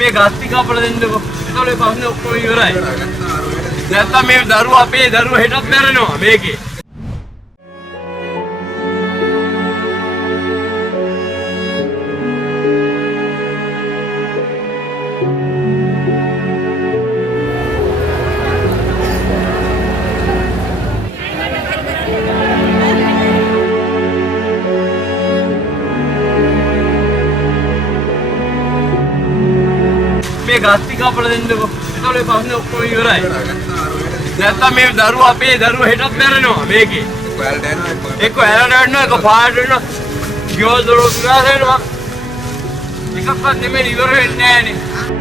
මේ ගස්ති කපලා දෙන්නකෝ. ඒතකොට පස්සේ ඔක්කොම ඉවරයි. නැත්තම් මේ දරුවා අපේ දරුවා හෙටත් මැරෙනවා මේකේ. මේ ගස්ති කපලා දෙන්නකෝ. ඒතකොට පස්සේ ඔක්කොම ඉවරයි. නැත්තම් මේ දරුවා අපේ දරුවා හෙටත් මැරෙනවා මේකේ. එක්ක ඇලට යනවා එක්ක පාට වෙනවා. ගියෝ දරුවෝ ගාලා යනවා. එකක්වත් නෙමෙයි ඉවර වෙන්නේ නැහනේ.